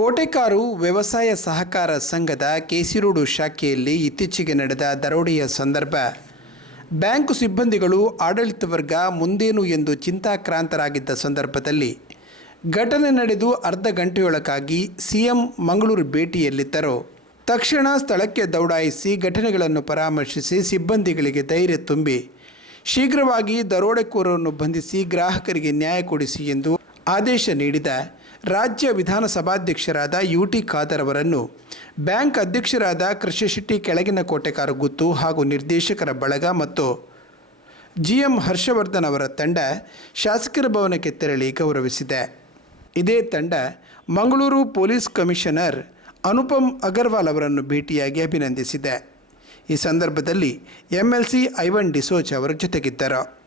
ಕೋಟೆಕಾರು ವ್ಯವಸಾಯ ಸಹಕಾರ ಸಂಘದ ಕೇಸಿರೋಡು ಶಾಖೆಯಲ್ಲಿ ಇತ್ತೀಚೆಗೆ ನಡೆದ ದರೋಡೆಯ ಸಂದರ್ಭ. ಬ್ಯಾಂಕ್ ಸಿಬ್ಬಂದಿಗಳು ಆಡಳಿತ ವರ್ಗ ಮುಂದೇನು ಎಂದು ಚಿಂತಾಕ್ರಾಂತರಾಗಿದ್ದ ಸಂದರ್ಭದಲ್ಲಿ ಘಟನೆ ನಡೆದು ಅರ್ಧ ಗಂಟೆಯೊಳಗಾಗಿ ಸಿಎಂ ಮಂಗಳೂರು ಭೇಟಿಯಲ್ಲಿದ್ದರು. ತಕ್ಷಣ ಸ್ಥಳಕ್ಕೆ ದೌಡಾಯಿಸಿ ಘಟನೆಗಳನ್ನು ಪರಾಮರ್ಶಿಸಿ ಸಿಬ್ಬಂದಿಗಳಿಗೆ ಧೈರ್ಯ ತುಂಬಿ, ಶೀಘ್ರವಾಗಿ ದರೋಡೆಕೋರರನ್ನು ಬಂಧಿಸಿ ಗ್ರಾಹಕರಿಗೆ ನ್ಯಾಯ ಕೊಡಿಸಿ ಎಂದು ಆದೇಶ ನೀಡಿದ. ರಾಜ್ಯ ವಿಧಾನಸಭಾಧ್ಯಕ್ಷರಾದ ಯು ಟಿ ಖಾದರ್ ಅವರನ್ನು ಬ್ಯಾಂಕ್ ಅಧ್ಯಕ್ಷರಾದ ಕೃಷಿಶೆಟ್ಟಿ ಕೆಳಗಿನ ಕೋಟೆಕಾರ ಗುತ್ತು ಹಾಗೂ ನಿರ್ದೇಶಕರ ಬಳಗ ಮತ್ತು ಜಿ ಎಂ ಹರ್ಷವರ್ಧನ್ ಅವರ ತಂಡ ಶಾಸಕರ ಭವನಕ್ಕೆ ತೆರಳಿ ಗೌರವಿಸಿದೆ. ಇದೇ ತಂಡ ಮಂಗಳೂರು ಪೊಲೀಸ್ ಕಮಿಷನರ್ ಅನುಪಮ್ ಅಗರ್ವಾಲ್ ಅವರನ್ನು ಭೇಟಿಯಾಗಿ ಅಭಿನಂದಿಸಿದೆ. ಈ ಸಂದರ್ಭದಲ್ಲಿ ಎಂಎಲ್ಸಿ ಐವನ್ ಡಿಸೋಜ್ ಅವರ ಜೊತೆಗಿದ್ದರು.